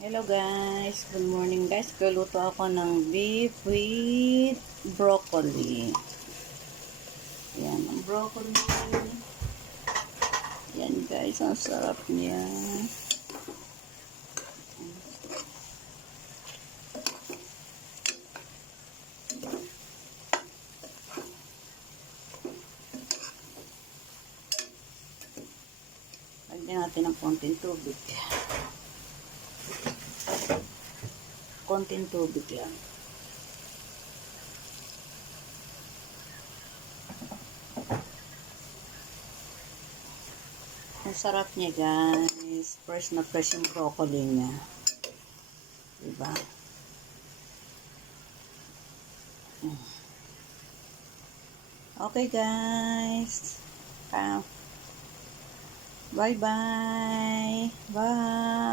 Hello guys, good morning guys. Kaluto ako ng beef with broccoli. Yan, ang broccoli. Yan guys, ang sarap niya. Lagyan natin ng konting tubig. Konting tubig lang. Ang sarap niya guys. Fresh na fresh yung broccoli niya. Diba? Okay guys. Bye bye. Bye.